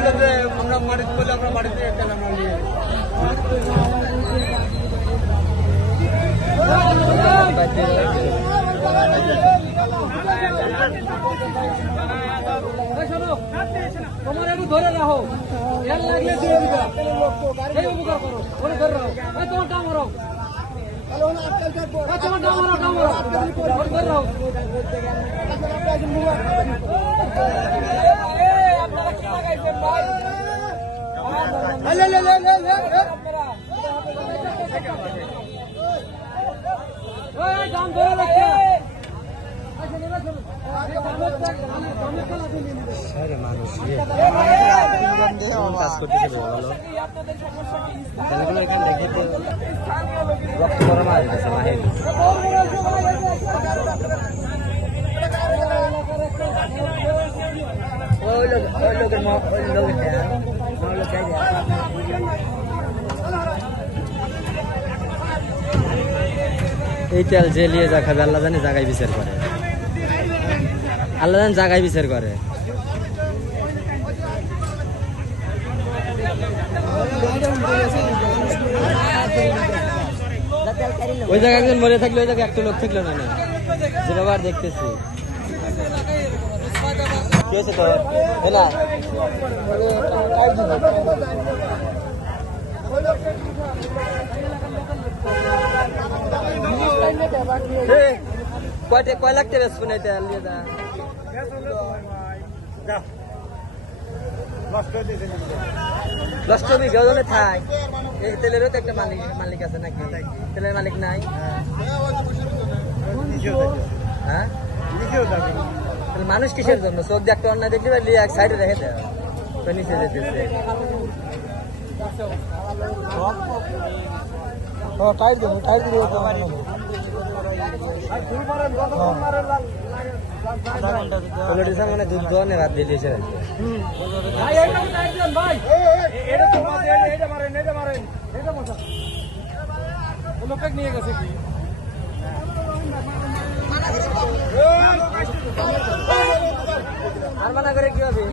বললো যে আমরা বাড়িতে বলে আমরা বাড়িতে গেলাম নিয়ে তোমার একটু ধরে রাখো এর লাগলে দিয়ে দিবা এই উপকার করো ওরে ধরে রাখো এই তোমার দাম মারো তোমার দাম মারো ওরে ধরে রাখো আপনারা কি লাগাইছেন ভাই এই দাম ধরে রাখো কাজ করতেছে ভালো ছেলেগুলো এখানে দেখতে রক্ত করা মারি গেছে মাহির এই তেল জেলিয়ে যা খাবে আল্লাহ জানে জায়গায় বিচার করে আল্লাহ জানে জায়গায় বিচার করে ওই জায়গায় একজন মরে থাকলে ওই জায়গায় একটা লোক থাকলো না যেটা আবার দেখতেছি কি হয়েছে তোর না কয় লাখ টাকা শুনে লষ্ট বিঘনে থাক এই তেলেরও তো একটা মালিক আছে নাকি তেলের মালিক নাই হ্যাঁ মানুষ কিসের জন্য চোখ দিয়ে একটা অন্যায় দেখতে পারলি এক সাইডে রেখে দেয় তো নিচে যেতেছে মানে দুধ দোয়ানে রাত দিয়ে দিয়েছে নিয়ে গেছে কি আর মানা করে কি হবে